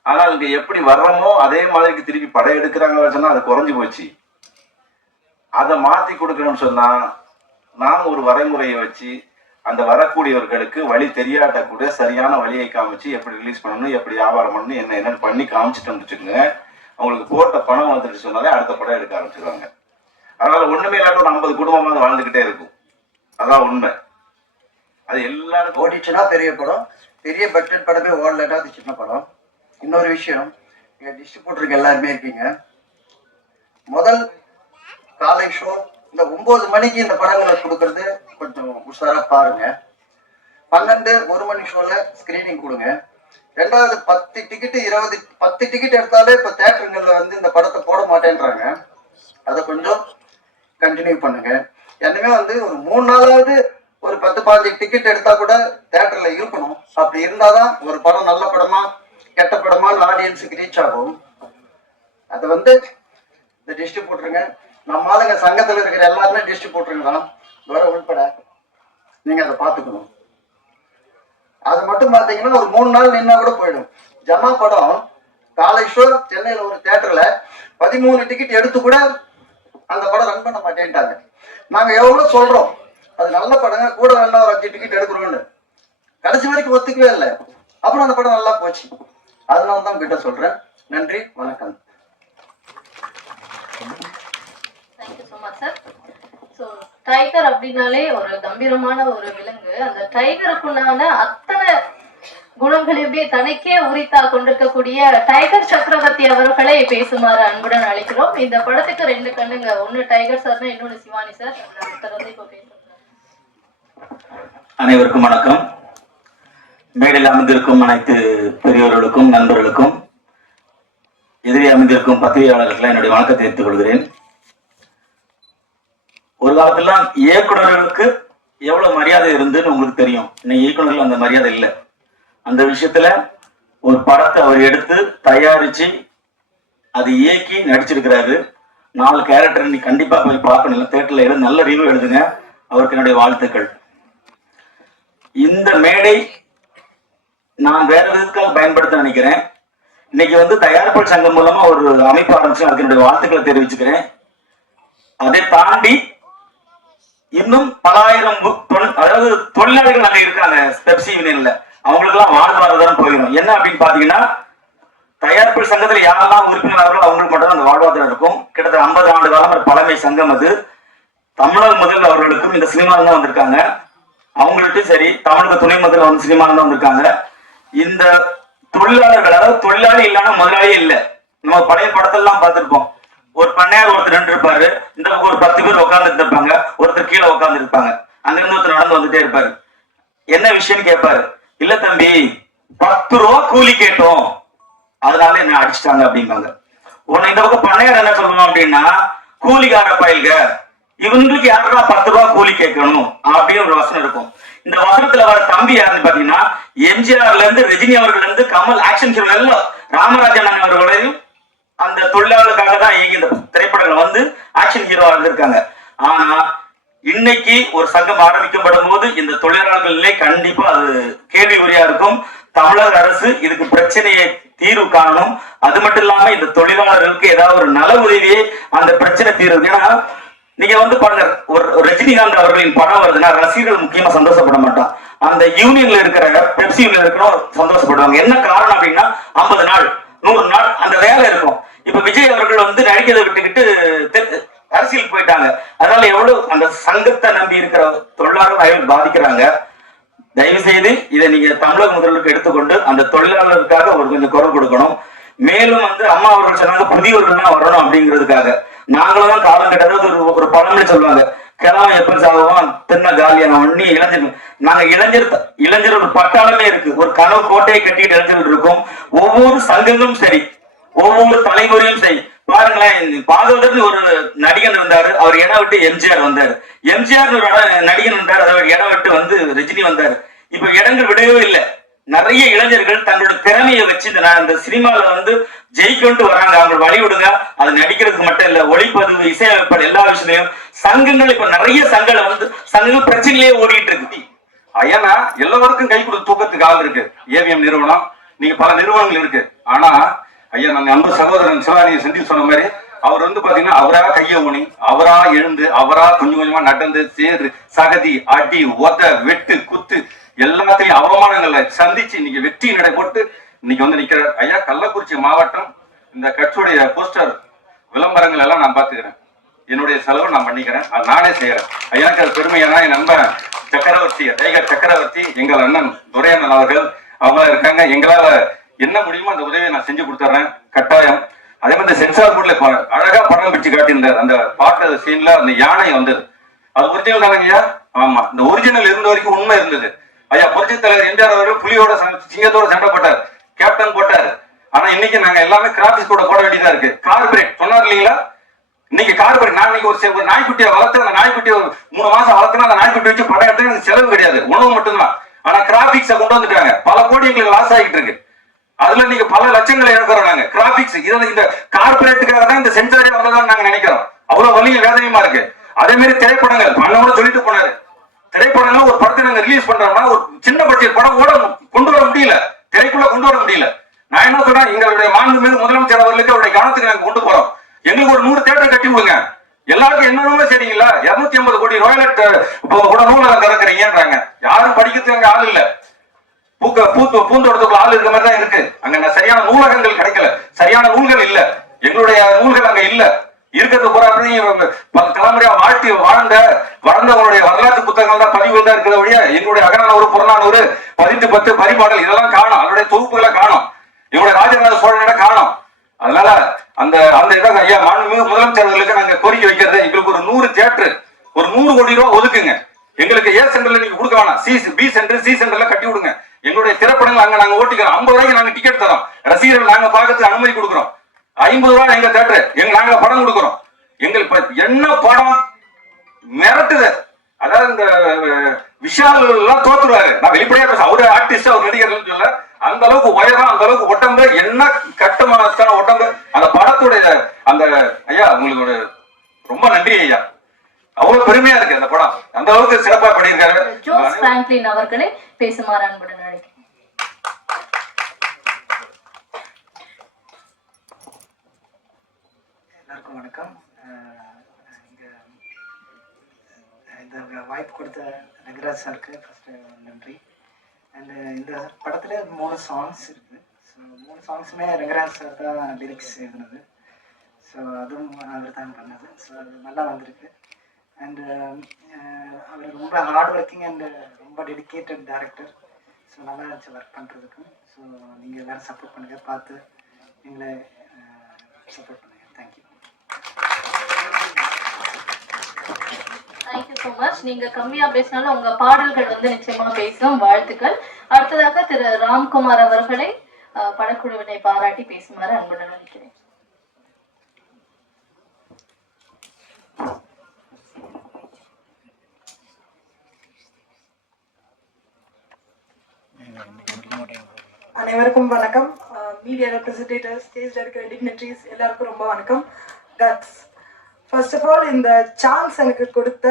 ஆனால் இங்க எப்படி வர்றோமோ அதே மாதிரி திருப்பி படம் எடுக்கிறாங்கன்னு சொன்னா அது குறைஞ்சு போச்சு. அதை மாத்தி கொடுக்கணும்னு சொன்னா, நாம் ஒரு வரைமுறையை வச்சு அந்த வரக்கூடியவர்களுக்கு வழி தெரியாட்ட கூட சரியான வழியை காமிச்சு எப்படி ரிலீஸ் பண்ணணும், எப்படி வியாபாரம் பண்ணணும், என்னன்னு பண்ணி காமிச்சிட்டு வச்சுக்கோங்க. அவங்களுக்கு போட்ட பணம் வந்துட்டு சொன்னாலே அடுத்த படம் எடுக்க ஆரம்பிச்சிருவாங்க. அதனால ஒண்ணுமே இல்லாட்டும் 50 குடும்பமாக வாழ்ந்துகிட்டே இருக்கும். அதான் உண்மை. அது எல்லாரும் ஓடிச்சுன்னா பெரிய படம், பெரிய பட்ஜெட் படமே ஓடலன்னா அது சின்ன படம். இன்னொரு விஷயம், இங்க டிஸ்ட்ரிபியூட்டருக்கு எல்லாருமே இருக்கீங்க. முதல் காலை ஷோ இந்த 9 மணிக்கு இந்த படங்களை கொடுக்கறது கொஞ்சம் உஷாரா பாருங்க. 12, 1 மணி ஷோல ஸ்கிரீனிங் கொடுங்க. ரெண்டாவது 10 டிக்கெட் 20 10 டிக்கெட் எடுத்தாலே இப்ப தியேட்டருங்கள்ல வந்து இந்த படத்தை போட மாட்டேன்றாங்க. அதை கொஞ்சம் கண்டினியூ பண்ணுங்க. என்னமே வந்து ஒரு 3 நாளாவது ஒரு 10-15 டிக்கெட் எடுத்தா கூட தியேட்டர்ல இருக்கணும். அப்படி இருந்தாதான் ஒரு படம் நல்ல படமா கெட்ட படமான ஆடியன்ஸுக்கு ரீச் ஆகும். அதை வந்து இந்த டிஸ்ட்ரிபியூட்டருங்க, நம்ம ஆளுங்க சங்கத்துல இருக்கிற எல்லாருமே டிஸ்ட்ரிபியூட்டருங்க தான், வர உள்பட நீங்க அதை பார்த்துக்கணும். அது மட்டும் பார்த்தீங்கன்னா ஒரு 3 நாள் நின்னா கூட போயிடும். ஜமா படம் காலை ஷோ சென்னையில ஒரு தியேட்டர்ல 13 டிக்கெட் எடுத்து கூட அந்த படம் ரன் பண்ண மாட்டேன்ட்டாங்க. நாங்க எவ்வளவு சொல்றோம் அது நல்ல படங்க, கூட வேணா ஒரு 5 டிக்கெட் எடுக்கிறோம்னு, கடைசி வரைக்கும் ஒத்துக்கவே இல்லை. அப்புறம் அந்த படம் நல்லா போச்சு. அதனால தான் கிட்ட சொல்றேன். நன்றி, வணக்கம். Thank you so much sir. So tiger அப்படின்னாலே ஒரு கம்பீரமான ஒரு விலங்கு. அந்த டைகருக்குண்டான அத்தனை குணங்களையுமே தனக்கே உரித்தா கொண்டிருக்கக்கூடிய டைகர் சக்கரவர்த்தி அவர்களை பேசுமாறு அன்புடன் அழைக்கிறோம். இந்த படத்துக்கு 2 கண்ணுங்க, ஒன்னு டைகர் சார், இன்னொன்னு சிவானி சார். வந்து இப்போ பேசுறாங்க. அனைவருக்கும் வணக்கம். மேடையில் அமர்ந்திருக்கும் அனைத்து பெரியவர்களுக்கும் நண்பர்களுக்கும் எதிரே அமைந்திருக்கும் பத்திரிகையாளர்களுக்கு என்னுடைய வணக்கத்தை தெரிவித்துக் கொள்கிறேன். ஒரு காலத்துல இயக்குநர்களுக்கு எவ்வளவு மரியாதை இருந்துன்னு உங்களுக்கு தெரியும். இன்னைக்கு இயக்குநர்கள் அந்த மரியாதை இல்லை. அந்த விஷயத்துல ஒரு படத்தை அவர் எடுத்து தயாரிச்சு அது இயக்கி நடிச்சிருக்கிறாரு. 4 கேரக்டர் நீ கண்டிப்பா போய் பார்க்கணும். தேட்டர்ல எழுது, நல்ல ரிவ்யூ எழுதுங்க. அவருக்கு என்னுடைய வாழ்த்துக்கள். இந்த மேடை நான் வேற விதத்துக்காக பயன்படுத்த நினைக்கிறேன். இன்னைக்கு வந்து தயாரிப்பாளர் சங்கம் மூலமா ஒரு அமைப்பு ஆரம்பிச்சு அதுக்கு என்னுடைய வாழ்த்துக்களை தெரிவிச்சுக்கிறேன். அதை தாண்டி இன்னும் பலாயிரம் அதாவது தொழிலாளிகள் அங்க இருக்காங்க பெப்சி யூனியன்ல. அவங்களுக்கு எல்லாம் வாழ்வாதாரம் போயிடும். என்ன அப்படின்னு பாத்தீங்கன்னா, தயாரிப்பு சங்கத்துல யாரெல்லாம் உறுப்பினர்களோ அவங்களுக்கு மட்டும் அந்த வாழ்வாதாரம் இருக்கும். கிட்டத்தட்ட 50 ஆண்டு காலம் ஒரு பழமை சங்கம் அது. தமிழக முதல்வர் அவர்களுக்கும் இந்த சினிமாவில் தான் வந்திருக்காங்க. அவங்களுக்கும் சரி, தமிழக துணை முதல்வர் வந்து சினிமாவில் தான் வந்திருக்காங்க. இந்த தொழிலாளர்கள், அதாவது தொழிலாளி இல்லாம முதலாளியே இல்லை. நம்ம பழைய படத்தெல்லாம் பார்த்திருப்போம். ஒரு பண்ணையார் ஒருத்தர் நின்று இருப்பாரு, இந்த பக்கம் ஒரு 10 பேர் உட்கார்ந்து இருப்பாங்க, ஒருத்தர் கீழே உட்கார்ந்து இருப்பாங்க. அங்கிருந்து ஒருத்தர் நடந்து வந்துட்டே இருப்பாரு. என்ன விஷயம்னு கேட்பாரு. இல்ல தம்பி, 10 ரூபா கூலி கேட்டோம், அதனால என்ன அடிச்சுட்டாங்க அப்படிம்பாங்க. உன்னை இந்த பக்கம் பண்ணையார் என்ன சொல்லணும் அப்படின்னா, கூலிக்கார பயில்க, இவங்களுக்கு யாருக்கா 10 ரூபா கூலி கேட்கணும் அப்படின்னு ஒரு வசனம் இருக்கும். இந்த வசனத்துல வர தம்பி யாருன்னு பாத்தீங்கன்னா, எம்ஜிஆர்ல இருந்து ரஜினி அவர்கள் இருந்து கமல் ஆக்ஷன் ஹீரோ எல்லாம் ராமராஜன் அவர்களையும் அந்த தொழிலாளர்களுக்காக தான் இயங்கி இந்த திரைப்படங்கள் வந்து ஆக்ஷன் ஹீரோவா இருந்திருக்காங்க. ஆனா இன்னைக்கு ஒரு சங்கம் ஆரம்பிக்கப்படும் போது இந்த தொழிலாளர்களே கண்டிப்பா அது கேள்விக்குறியா இருக்கும். தமிழக அரசு இதுக்கு பிரச்சனையை தீர்வு காணணும். அது மட்டும் இல்லாம இந்த தொழிலாளர்களுக்கு ஏதாவது ஒரு நல உதவியே அந்த பிரச்சனை தீர்வு. ஏன்னா நீங்க வந்து பாருங்க, ஒரு ரஜினிகாந்த் அவர்களின் படம் வருதுன்னா ரசிகர்கள் முக்கியமா சந்தோஷப்பட மாட்டான். அந்த யூனியன்ல இருக்கிற பெப்சி யூனியன்ல இருக்கிறோம் சந்தோஷப்படுவாங்க. என்ன காரணம் அப்படின்னா, 50 நாள் 100 நாள் அந்த வேலை இருக்கும். இப்ப விஜய் அவர்கள் வந்து நடிக்கிறதை விட்டுக்கிட்டு அரசியல் போயிட்டாங்க. அதனால எவ்வளவு அந்த சங்கத்தை நம்பி இருக்கிற தொழிலாளர்கள் பாதிக்கிறாங்க. தயவு செய்து இதை நீங்க தமிழக முதல்வருக்கு எடுத்துக்கொண்டு அந்த தொழிலாளர்களுக்காக ஒரு கொஞ்சம் குரல் கொடுக்கணும். மேலும் வந்து அம்மா அவர்கள் சொன்னாங்க புதியவர்கள் தான் வரணும் அப்படிங்கிறதுக்காக. நாங்களும் தான் காலம் கட்டது. ஒரு பழமொழி சொல்லுவாங்க, கிழவன் எப்ப சாகுவான் தின்ன காலியான ஒண்ணி இளைஞர். நாங்க இளைஞர் ஒரு பட்டாளமே இருக்கு. ஒரு கனவு கோட்டையை கட்டிட்டு இளைஞர்கள் இருக்கும். ஒவ்வொரு சங்கங்களும் சரி, ஒவ்வொரு தலைமுறையும் சரி. பாருங்களேன், பாகவதர் ஒரு நடிகன் இருந்தாரு, அவர் இடம் விட்டு எம்ஜிஆர் வந்தாரு. எம்ஜிஆர் ஒரு நடிகன் இருந்தார், அவர் இடம் விட்டு வந்து ரஜினி வந்தாரு. இப்ப இடங்கள் விடவே இல்லை. நிறைய இளைஞர்கள் தங்களோட திறமையை வச்சு இந்த சினிமால வந்து ஜெயிக்கொண்டு வராங்க. அவங்க வழி விடுங்க. அது நடிக்கிறதுக்கு மட்டும் இல்ல, ஒளிப்பதிவு, இசையமைப்பு எல்லா விஷயத்தையும் சங்கங்கள் இப்ப நிறைய சங்கங்கள் பிரச்சனையிலேயே ஓடிட்டு இருக்கு. ஐயா, எல்லாருக்கும் கை கொடுத்து தூக்கத்துக்கு ஆள் இருக்கு. ஏவிஎம் நிறுவனம், நீங்க பல நிறுவனங்கள் இருக்கு. ஆனா ஐயா, நான் அன்பு சகோதரன் சிவானியை செந்தில் சொன்ன மாதிரி அவர் வந்து பாத்தீங்கன்னா அவரா கைய ஊனி, அவரா எழுந்து, அவரா கொஞ்சம் கொஞ்சமா நடந்து, சேரு, சகதி, அடி, ஒத, வெட்டு, குத்து எல்லாத்தையும் அவமானங்களை சந்திச்சு இன்னைக்கு வெற்றி நடை போட்டு இன்னைக்கு வந்து நிக்கிறார். ஐயா, கள்ளக்குறிச்சி மாவட்டம் இந்த கட்சியுடைய போஸ்டர் விளம்பரங்கள் எல்லாம் நான் பாத்துக்கிறேன். என்னுடைய செலவு நான் பண்ணிக்கிறேன். அது நானே செய்யறேன். ஐயாக்கு அது பெருமையானா என் நண்பன் சக்கரவர்த்தி, டைகர் சக்கரவர்த்தி, எங்கள் அண்ணன் துரையண்ணன் அவர்கள் அவங்க இருக்காங்க. எங்களால என்ன முடியுமோ அந்த உதவியை நான் செஞ்சு கொடுத்துறேன் கட்டாயம். அதே மாதிரி சென்சார் போர்ட்ல அழகா படம் பிடிச்சு காட்டியிருந்தார். அந்த பாட்டு சீன்ல அந்த யானை வந்தது, அது ஒரிஜினல் தானங்க ஐயா? ஆமா, இந்த ஒரிஜினல் இருந்த வரைக்கும் உண்மை இருந்தது. ஐயா, புரட்சி தலைவர் எம்ஜிஆர் அவர்கள் புலியோட சிங்கத்தோட சண்டை போட்டார், கேப்டன் போட்டார். ஆனா இன்னைக்கு நாங்க எல்லாமே கிராபிக்ஸ் கூட போட வேண்டியதா இருக்கு. கார்பரேட் சொன்னார் இல்லீங்களா? இன்னைக்கு கார்பரேட், நான் இன்னைக்கு ஒரு நாய்க்குட்டியை வளர்த்து, அந்த நாய்க்குட்டியை 3 மாசம் வளர்த்துனா அந்த நாய்க்குட்டி வச்சு படம் எடுத்து எனக்கு செலவு கிடையாது, உணவு மட்டும்தான். ஆனா கிராபிக்ஸை கொண்டு வந்துட்டாங்க. பல கோடி எங்களுக்கு லாஸ் ஆகிட்டு இருக்கு. அதுல நீங்க பல லட்சங்களை இழக்கிறோம் நாங்க. கிராபிக்ஸ் இந்த கார்பரேட்டுக்காக தான் இந்த சென்சாரி வந்ததான் நாங்க நினைக்கிறோம். அவ்வளவு வலிய வேதனையுமா இருக்கு. அதே மாதிரி திரைப்படங்கள் அண்ணனோட சொல்லிட்டு போனாரு. திரைப்படங்கள் ஒரு படத்தை நாங்க ரிலீஸ் பண்றோம்னா ஒரு சின்ன பட்ஜெட் படம் கொண்டு வர முடியல, திரைக்குள்ள கொண்டு வர முடியல. நான் என்ன சொல்றேன், எங்களுடைய மாண்புமிகு முதலமைச்சர் அவர்களுக்கு அவருடைய கவனத்துக்கு நாங்க கொண்டு போறோம். எங்களுக்கு ஒரு 100 தியேட்டர் கட்டி விடுங்க. எல்லாருக்கும் என்னென்னமோ சரிங்களா, 250 கோடி ரோயலட் கூட நூலகம் திறக்கிறீங்கன்றாங்க. யாரும் படிக்கிறதுக்கு அங்க ஆள் இல்ல. பூந்தோட்டத்துக்குள்ள ஆள் இருக்க மாதிரி தான் இருக்கு. அங்க சரியான நூலகங்கள் கிடைக்கல, சரியான நூல்கள் இல்ல, எங்களுடைய நூல்கள் அங்க இல்ல. இருக்கிறது பூரா தலைமுறையா வளர்ந்தவங்களுடைய வரலாற்று புத்தகங்கள் தான் பதிவுகள் தான் இருக்கிற வழியா எங்களுடைய அகநானூறு புறநானூறு 10 பரிபாடல் இதெல்லாம் காணும். அதனுடைய தொகுப்புகளை காணும். எங்களுடைய ராஜராஜ சோழனிட காணும். அதனால அந்த அந்த இடம் ஐயா மாண்புமிகு முதலமைச்சர்களுக்கு நாங்க கோரிக்கை வைக்கிறது, எங்களுக்கு ஒரு 100 தியேட்டர் ஒரு 100 கோடி ரூபாய் ஒதுக்குங்க. எங்களுக்கு ஏ சென்டர்ல நீங்க கொடுக்க வேணாம், பி சென்டர் சி சென்டர்ல கட்டி விடுங்க. எங்களுடைய திரைப்படங்கள் அங்க நாங்க ஓட்டிக்கிறோம். 50 ரூபாய்க்கு நாங்க டிக்கெட் தரோம். ரசிகர்கள் நாங்க பார்க்கறதுக்கு அனுமதி கொடுக்குறோம். 50 ரூபாய் எங்க தியேட்டர் நாங்க படம் கொடுக்குறோம். எங்களுக்கு என்ன படம் மிரட்டுது. அதாவது இந்த விஷால் எல்லாம் தோத்துருவாரு. நான் வெளிப்படையா பேச, அவரு ஆர்டிஸ்ட் அவர் நடிகர்கள் சொல்ல, அந்த அளவுக்கு உயரம் அந்த அளவுக்கு ஒட்டம்பு என்ன கட்டுமான ஒட்டம்பு அந்த படத்துடைய அந்த ஐயா உங்களுக்கு ரொம்ப நன்றி ஐயா. அவ்வளவு பெருமையா இருக்கு அந்த படம். அந்த அளவுக்கு சிறப்பா பண்ணியிருக்காரு. ஜோஸ் பிராங்க்லின் அவர்களை பேசுமாறு அன்புடன் அழைக்கிறேன். எல்லாருக்கும் வணக்கம். இந்த வாய்ப்பு கொடுத்த ரங்கராஜ் சாருக்கு ஃபர்ஸ்ட் நன்றி. அண்ட் இந்த படத்துல 3 சாங்ஸ் இருக்கு. ஸோ 3 சாங்ஸுமே ரங்கராஜ் சார் தான் லிரிக்ஸ் எழுதுனது. ஸோ அதுவும் அவர் தான் பண்ணது. ஸோ அது நல்லா வந்திருக்கு. அண்டு அவர் ரொம்ப ஹார்ட் ஒர்க்கிங் அண்டு ரொம்ப டெடிக்கேட்டட் டேரக்டர். ஸோ நல்லா இருந்துச்சு ஒர்க் பண்ணுறதுக்கு. ஸோ நீங்கள் எல்லோரும் சப்போர்ட் பண்ணுங்கள், பார்த்து எங்களை சப்போர்ட் பண்ணுங்கள். தேங்க்யூ. Thank you so much. நீங்க கம்மியா பேசினாலும் உங்க பாடல்கள் வந்து நிச்சயமா பேசும். வாழ்த்துக்கள். அடுத்ததாக திரு ராம்குமார் அவர்களை படக்குழுவினை பாராட்டி பேசுமாறு அன்புடன் அழைக்கிறேன். அனைவருக்கும் வணக்கம். மீடியா ரெப்ரஸன்டேட்டிவ்ஸ், ஸ்டேஜில் இருக்கிற டிக்னிட்டரிஸ் எல்லாருக்கும் ரொம்ப வணக்கம். கட்ஸ், ஃபர்ஸ்ட் ஆஃப் ஆல் இந்த சான்ஸ் எனக்கு கொடுத்த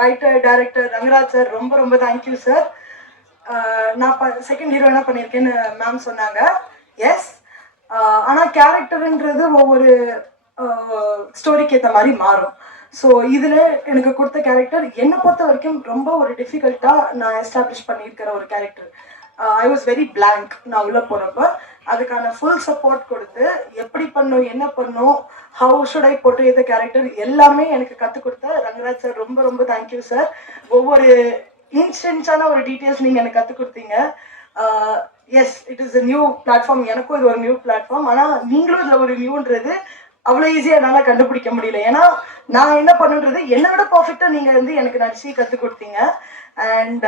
ரைட்டர் டைரக்டர் ரங்கராஜ் சார் ரொம்ப ரொம்ப தேங்க்யூ சார். நான் செகண்ட் ஹீரோயினாக பண்ணியிருக்கேன்னு மேம் சொன்னாங்க. எஸ், ஆனால் கேரக்டருன்றது ஒவ்வொரு ஸ்டோரிக்கு ஏற்ற மாதிரி மாறும். ஸோ இதில் எனக்கு கொடுத்த கேரக்டர் என்னை பொறுத்த வரைக்கும் ரொம்ப ஒரு டிஃபிகல்ட்டாக நான் எஸ்டாப்ளிஷ் பண்ணியிருக்கிற ஒரு character. I was very blank. நான் உள்ளே போகிறப்ப அதுக்கான ஃபுல் சப்போர்ட் கொடுத்து எப்படி பண்ணும், என்ன பண்ணும், how should I portray the character எல்லாமே எனக்கு கற்றுக் கொடுத்த ரங்கராஜ் சார் ரொம்ப ரொம்ப தேங்க்யூ சார். ஒவ்வொரு இன்ஸ்டன்ஸான ஒரு டீட்டெயில்ஸ் நீங்கள் எனக்கு கற்றுக் கொடுத்தீங்க. Yes, it is a new platform. எனக்கும் இது ஒரு நியூ பிளாட்ஃபார்ம். ஆனால் நீங்களும் இதில் ஒரு நியூன்றது அவ்வளோ ஈஸியாக என்னால் கண்டுபிடிக்க முடியல. ஏன்னா நான் என்ன பண்ணுன்றது என்னை விட பர்ஃபெக்டாக நீங்கள் வந்து எனக்கு நடிச்சு கற்றுக் கொடுத்தீங்க. And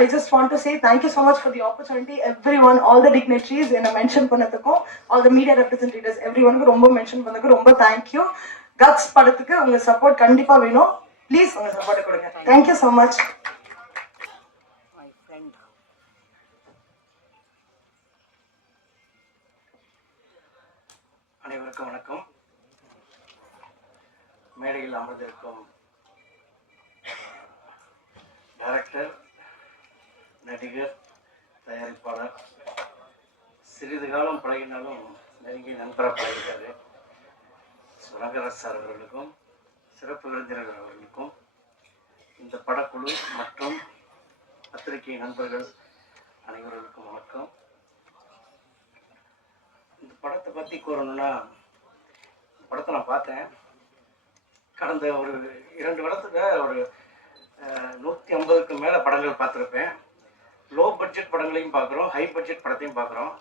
I just want to say thank you so much for the opportunity. Everyone, all the dignitaries என்ன மென்ஷன் பண்ணதுக்கும், all the media representatives, everyone ரொம்ப மென்ஷன் பண்ணதுக்கு ரொம்ப thank you. Guts படத்துக்கு உங்க சப்போர்ட் கண்டிப்பா வேணும். ப்ளீஸ் உங்க சப்போர்ட் கொடுங்க. Thank you so much. அனைவருக்கும் வணக்கம். மேடையில் அமர்ந்திருக்கும் டைரக்டர், நடிகர், தயாரிப்பாளர், சிறிது காலம் பழகினாலும் நெருங்கிய நண்பராக பழகிட்டாரு ரங்கராஜ் சார் அவர்களுக்கும் சிறப்பு விருந்தினர்கள் அவர்களுக்கும் இந்த படக்குழு மற்றும் பத்திரிகை நண்பர்கள் அனைவர்களுக்கும் வணக்கம். இந்த படத்தை பற்றி கூறணும்னா, படத்தை நான் பார்த்தேன். கடந்த ஒரு 2 வருடத்துல ஒரு 150க்கு மேலே படங்கள் பார்த்துருப்பேன். லோ பட்ஜெட் படங்களையும் பார்க்குறோம், ஹை பட்ஜெட் படத்தையும் பார்க்குறோம்.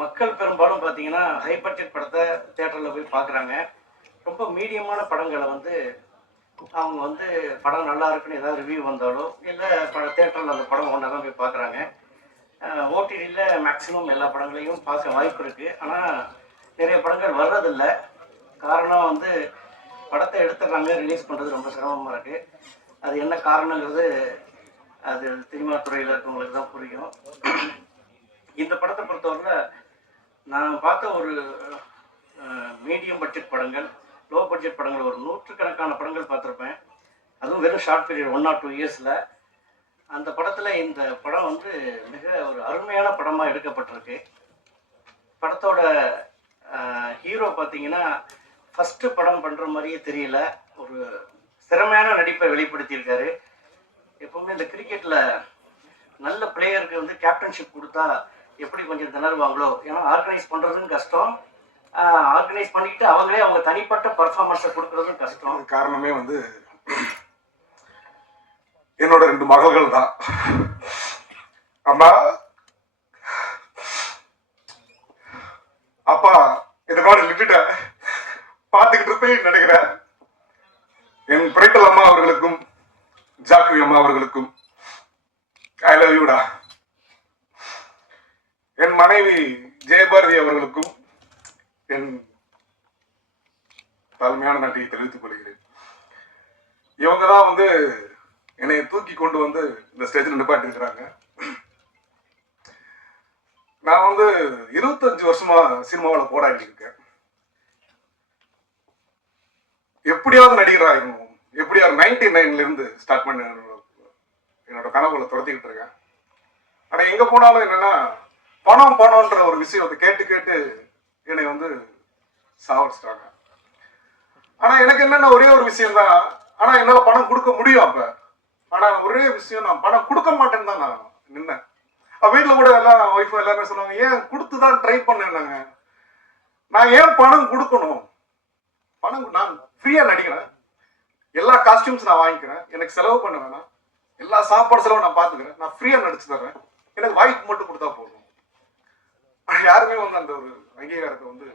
மக்கள் பெரும்பாலும் பார்த்தீங்கன்னா ஹை பட்ஜெட் படத்தை தேட்டரில் போய் பார்க்குறாங்க. ரொம்ப மீடியமான படங்களை வந்து அவங்க வந்து படம் நல்லா இருக்குன்னு ஏதாவது ரிவ்யூ வந்தாலோ இல்லை தேட்டரில் அந்த படம் ஒன்றா தான் போய் பார்க்குறாங்க. ஓடிடியில் மேக்ஸிமம் எல்லா படங்களையும் பார்க்க வாய்ப்பு இருக்குது. ஆனால் நிறைய படங்கள் வர்றதில்லை. காரணம் வந்து படத்தை எடுத்துடுறாங்க, ரிலீஸ் பண்ணுறது ரொம்ப சிரமமாக இருக்குது. அது என்ன காரணங்கிறது அது சினிமா துறையில் இருக்கவங்களுக்கு தான் புரியும். இந்த படத்தை பொறுத்தவரை நான் பார்த்த ஒரு மீடியம் பட்ஜெட் படங்கள், லோ பட்ஜெட் படங்கள் ஒரு 100கணக்கான படங்கள் பார்த்துருப்பேன். அதுவும் வெறும் ஷார்ட் பீரியட் 1 or 2 இயர்ஸில். அந்த படத்தில் இந்த படம் வந்து மிக ஒரு அருமையான படமாக எடுக்கப்பட்டிருக்கு. படத்தோட ஹீரோ பார்த்தீங்கன்னா ஃபஸ்ட்டு படம் பண்ணுற மாதிரியே தெரியல, ஒரு திறமையான நடிப்பை வெளிப்படுத்தியிருக்காரு. எப்பவுமே இந்த கிரிக்கெட்டில் நல்ல பிளேயருக்கு வந்து கேப்டன்ஷிப் கொடுத்தா எப்படி கொஞ்சம் திணறுவாங்களோ, ஏன்னா ஆர்கனைஸ் பண்ணுறதுன்னு கஷ்டம், ஆர்கனைஸ் பண்ணிக்கிட்டு அவங்களே அவங்க தனிப்பட்ட பர்ஃபார்மன்ஸை கொடுக்குறதும் கஷ்டம். காரணமே வந்து என்னோட 2 மகள்கள் தான். அம்மா அப்பா இதனோட லிமிட்ட பார்த்துக்கிட்டு இருப்பேன் நினைக்கிறேன். என் பிரைட்டல் அம்மா அவர்களுக்கும் ஜாக்குவி அம்மா அவர்களுக்கும் ஐ லவ் யூடா. என் மனைவி ஜெயபாரதி அவர்களுக்கும் என் தாழ்மையான நன்றியை தெரிவித்துக் கொள்கிறேன். இவங்க தான் வந்து என்னை தூக்கி கொண்டு வந்து இந்த ஸ்டேஜில் நிப்பாட்டி இருக்கிறாங்க. நான் வந்து 25 வருஷமா சினிமாவில் போராடி இருக்கேன். எப்படியாவது நடிகராகணும், எப்படியாவது 99ல இருந்து ஸ்டார்ட் பண்ண என்னோட கனவுகளை துரத்திக்கிட்டு இருக்கேன். ஆனா எங்க போனாலும் என்னன்னா பணம்ன்ற ஒரு விஷயத்தை கேட்டு கேட்டு என்னை வந்து சாவடிச்சிட்டாங்க. ஆனா எனக்கு என்னன்னா ஒரே ஒரு விஷயம் தான், ஆனா என்னால பணம் கொடுக்க முடியும் அப்ப. ஆனா ஒரே விஷயம், நான் பணம் கொடுக்க மாட்டேன்னு தான் நான் நின்னேன். வீட்டுல கூட எல்லாம் ஒய்ஃபும் எல்லாருமே சொன்னாங்க, ஏன் கொடுத்துதான் ட்ரை பண்ணேன்னாங்க. நான் ஏன் பணம் கொடுக்கணும்? பணம் நான் ஃப்ரீயா நடிக்கிறேன், எல்லா காஸ்டியூம்ஸ் நான் வாங்கிக்கிறேன், எனக்கு செலவு பண்ண வேணாம், எல்லா சாப்பாடு செலவு நான் பாத்துக்கிறேன், நான் ஃப்ரீயா நடிச்சு தர்றேன், எனக்கு வாய்ப்பு மட்டும் கொடுத்தா போதும். யாருமே வந்து அந்த ஒரு அங்கீகாரத்தை வந்து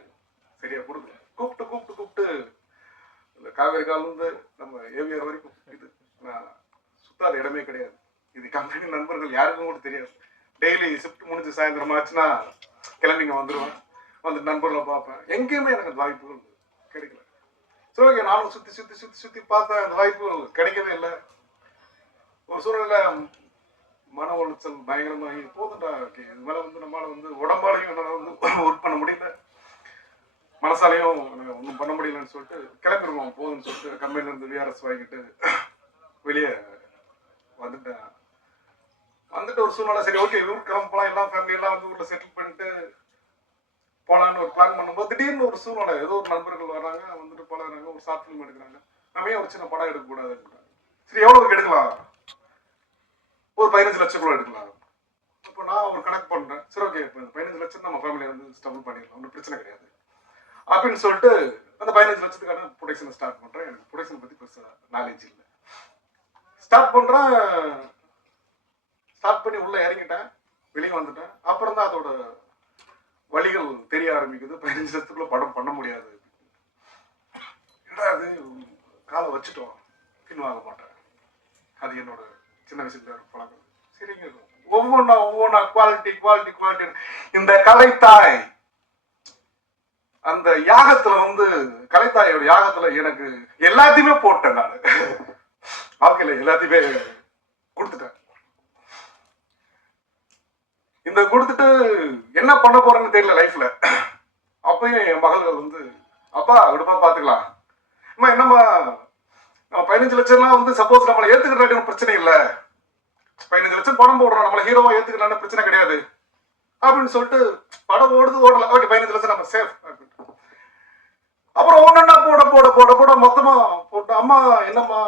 சரியா கொடுக்கல. கூப்பிட்டு இந்த காவேரி கால் வந்து நம்ம ஏவிஆர் வரைக்கும் இது நான் சுத்தாத இடமே கிடையாது. இது கம்பெனி நண்பர்கள் யாருக்கும் கூட தெரியாது. டெய்லி ஷிஃப்ட் முடிஞ்சு சாயந்தரம் ஆச்சுன்னா கிளம்பிங்க வந்துடுவேன், வந்து நண்பர்களை பார்ப்பேன். எங்கேயுமே எனக்கு அந்த வாய்ப்புகள் கிடைக்கல. சரி, ஓகே, நானும் சுத்தி பார்த்தேன், அந்த வாய்ப்பு கிடைக்கவே இல்லை. ஒரு சூழ்நிலை மன உளைச்சல் பயங்கரமாகி போதுண்டா, ஓகே, இது மேலே வந்து நம்மளால வந்து உடம்பாலையும் என்னால் வந்து ஒர்க் பண்ண முடியல, மனசாலையும் ஒன்றும் பண்ண முடியலன்னு சொல்லிட்டு கிளம்பிடுவோம் போதுன்னு சொல்லிட்டு கம்பெனிலேருந்து விஆர்எஸ் வாங்கிட்டு வெளியே வந்துட்டேன். வந்துட்டு ஒரு சூழ்நிலை, சரி ஓகே ஊருக்கு கிளம்பலாம், எல்லா ஃபேமிலி எல்லாம் வந்து ஊரில் செட்டில் பண்ணிட்டு போகலான்னு ஒரு பிளான் பண்ணும்போது திடீர்னு ஒரு சூழ்நிலை, ஏதோ ஒரு நண்பர்கள் வராங்க, வந்துட்டு பழகுறாங்க, ஒரு ஷார்ட் ஃபிலிம் எடுக்கிறாங்க. நம்ம ஏன் ஒரு சின்ன படம் எடுக்கக்கூடாதுன்றாங்க. சரி, எவ்வளோக்கு எடுக்கலாம்? ஒரு 15 லட்சம் எடுக்கலாம். இப்போ நான் ஒரு கணக்கு பண்ணுறேன், சரி ஓகே, இப்போ 15 லட்சம் நம்ம ஃபேமிலியை வந்து ஸ்டபிள் பண்ணிடலாம், ஒன்றும் பிரச்சனை கிடையாது அப்படின்னு சொல்லிட்டு அந்த 15 லட்சத்துக்கான ப்ரொடக்ஷனை ஸ்டார்ட் பண்ணுறேன். எனக்கு ப்ரொடக்ஷனை பற்றி பெருசாக நாலேஜ் இல்லை. ஸ்டார்ட் பண்ணுறேன், ஸ்டார்ட் பண்ணி உள்ளே இறங்கிட்டேன், வெளியே வந்துட்டேன். அப்புறம் தான் அதோட வழிகள் தெரிய ஆரம்பிக்குது. 15 லட்சத்துக்குள்ள படம் பண்ண முடியாது. ஏன்னா அது காலை வச்சுட்டோம், பின் வாங்க மாட்டேன். அது என்னோட சின்ன வயசுல பழக்கம். சரிங்க, ஒவ்வொன்றா குவாலிட்டி. இந்த கலைத்தாய் அந்த யாகத்துல வந்து கலைத்தாயோட யாகத்துல எனக்கு எல்லாத்தையுமே போட்டேன். நான் வாழ்க்கையில எல்லாத்தையுமே கொடுத்துட்டேன். இந்த கொடுத்துட்டு என்ன பண்ண போறேன்னு தெரியல லைஃப்ல. அப்பயும் என் மகள்கள் வந்து, அப்பா விடுப்பா பாத்துக்கலாம், அம்மா என்னம்மா 15 லட்சம்லாம் வந்து சப்போஸ் நம்மளை ஏத்துக்கிட்டாலும் பிரச்சனை இல்லை, 15 லட்சம் படம் போடுறோம், நம்மளை ஹீரோவா ஏத்துக்கிட்டாலும் பிரச்சனை கிடையாது அப்படின்னு சொல்லிட்டு படம் ஓடல. ஓகே, 15 லட்சம் நம்ம சேஃப் அப்படின்னு. அப்புறம் ஒன்னொன்னா போட மொத்தமா போட்டு, அம்மா என்னம்மா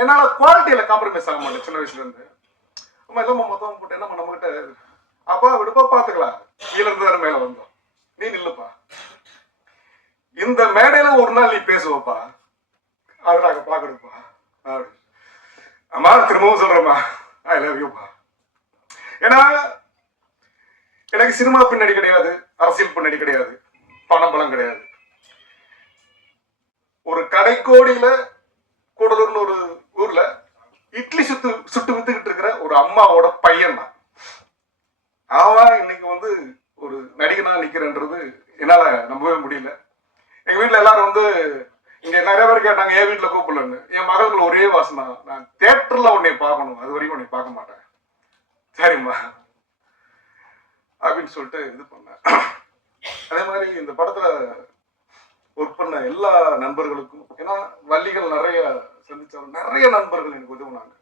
என்னால குவாலிட்டியில காம்ப்ரமைஸ் ஆக மாட்டேன் சின்ன வயசுல இருந்து. அம்மா இல்லம்மா மொத்தமா போட்டு என்னம்மா நம்ம கிட்ட, அப்பா விடுப்பா பாத்துக்கலாம், கீழ இருந்து தானே மேல வந்தோம், நீ நில்லுப்பா, இந்த மேடையில ஒரு நாள் நீ பேசுவப்பா, அதை நாங்க பாக்கணும்ப்பா அப்படி. அம்மா திரும்பவும் சொல்றேம்மா, ஐ லவ் யூப்பா. ஏன்னா எனக்கு சினிமா பின்னாடி கிடையாது, அரசியல் பின்னாடி கிடையாது, பணம் கிடையாது. ஒரு கடைக்கோடியில கூடலூர்னு ஒரு ஊர்ல இட்லி சுட்டு வித்துக்கிட்டு இருக்கிற ஒரு அம்மாவோட பையன் தான். அவன் இன்னைக்கு வந்து ஒரு நடிகனா நிக்கிறன்றது என்னால நம்பவே முடியல. எங்க வீட்டுல எல்லாரும் வந்து இங்க நிறைய பேர் கேட்டாங்க, என் வீட்டுல கூப்பிடலன்னு. என் மகளுக்கு ஒரே வாசனை, நான் தியேட்டர்ல உன்னை பார்க்கணும், அது வரைக்கும் உன்னை பார்க்க மாட்டேன், சரிம்மா அப்படின்னு சொல்லிட்டு இது பண்ணேன். அதே மாதிரி இந்த படத்துல ஒர்க் பண்ண எல்லா நண்பர்களுக்கும், ஏன்னா வள்ளிகள் நிறைய சந்திச்சாங்க, நிறைய நண்பர்கள் எனக்கு உதவுனாங்க.